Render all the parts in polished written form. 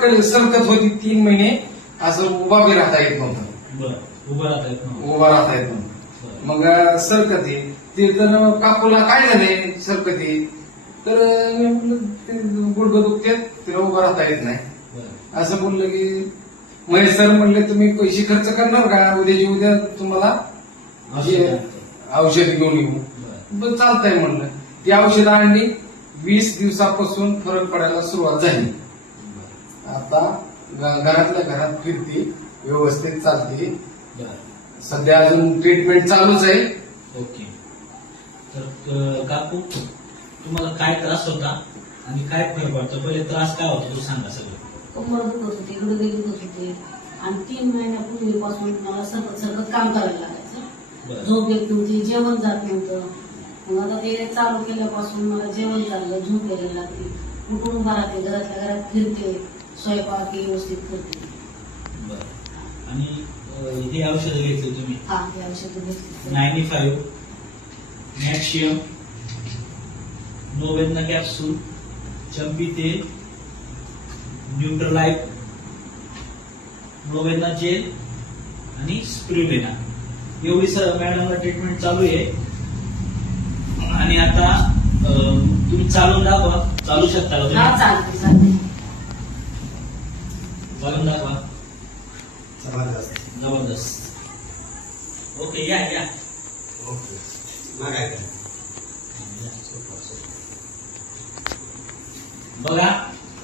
सरकत होती 3 महिने, असं उभा बी राहता येत नव्हतं. उभं राहता येत नव्हतं. उभा राहता येत नव्हतं. मग सरकत आहे ते, तर काकूला काय झालंय सरकत आहे, तर मी म्हटलं गुडघं दुखतात, तिला उभं राहता येत नाही. असं बोललं की महेश सर म्हणले तुम्ही पैसे खर्च करणार का, उद्याची उद्या तुम्हाला औषध घेऊन येऊ. बरं चालतंय म्हणलं. ती औषधं आणली, 20 दिवसापासून फरक पडायला सुरुवात झाली. आता घरातल्या घरात फिरते, व्यवस्थित चालते. सध्या अजून ट्रीटमेंट चालूच आहे. ओके. तर काकू तुम्हाला काय त्रास होता आणि काय फरक पडतो, पहिले त्रास काय होता तो सांगा सगळं. कंबर दुखत होती, गुडघे दुखत होते आणि 3 महिन्यापूर्वीपासून मला सतत काम करायला लागायचं. झोप येत नव्हती, जेवण जात नव्हतं. मग आता ते चालू केल्यापासून मला जेवण झालं, झोप यायला लागली, उठून उभा राहते, घरातल्या घरात फिरते, स्वयंपाक व्यवस्थित करते. आणि हे औषधं घेतली तुम्ही? हा, हे औषधं घेतली. 95 मॅक्शियम, नोवेदना कॅप्सूल, चंपी तेल, न्यूट्रलाइट, नोवेदना जेल आणि स्प्रुलिना, एवढी मॅडमला ट्रीटमेंट चालू आहे. आणि आता तुम्ही चालून दाखवा, चालू शकता का तुम्ही? हा, चालते चालते. चालून दाखवा. जबरदस्त. जबरदस्त. ओके, या या. बघा,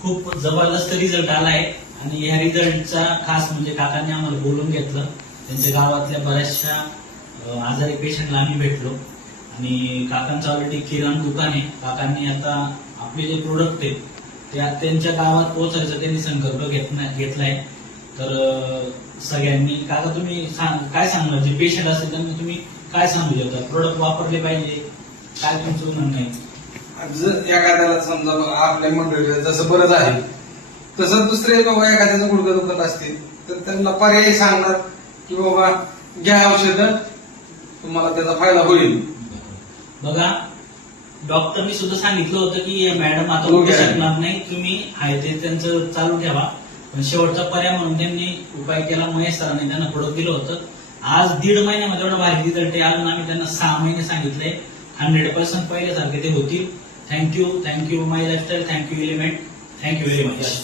खूप जबरदस्त रिझल्ट आलाय. आणि ह्या रिझल्टचा खास म्हणजे काकांनी आम्हाला बोलून घेतलं. त्यांच्या गावातल्या बऱ्याचशा आजारी पेशंटला आम्ही भेटलो. आणि काकांचं ऑलरेडी किराणा दुकान आहे. काकांनी आता आपले जे प्रोडक्ट आहेत त्या त्यांच्या गावात पोहोचायचा त्यांनी संकल्प घेतलाय. तर सगळ्यांनी, काका तुम्ही काय सांगणार, जे पेशंट असेल त्यांना तुम्ही काय सांगू शकता, प्रोडक्ट वापरले पाहिजे, काय तुमचं म्हणणं आहे? जर एखाद्याला समजा आपल्या मंडळीला जसं बरं झालं, तसं दुसरे बाबा एखाद्याचं गुडघं दुखत असतील तर त्यांना पर्याय सांगणार की बाबा घ्या औषधं, तुम्हाला त्याचा फायदा होईल. बघा, डॉक्टरनी सुद्धा सांगितलं होतं की मॅडम आता उठू शकणार नाही, तुम्ही आहे ते त्यांचं चालू ठेवा. पण शेवटचा पर्याय म्हणून त्यांनी उपाय केला. महेश सरांनी त्यांना प्रोडक्ट दिलं होतं. आज 1.5 महिन्यामध्ये एवढा भारी रिझल्ट आहे. अजून आम्ही त्यांना 6 महिने सांगितले. 100% पहिल्यासारखे ते होतील. Thank you my lifestyle, thank you element, thank you very much.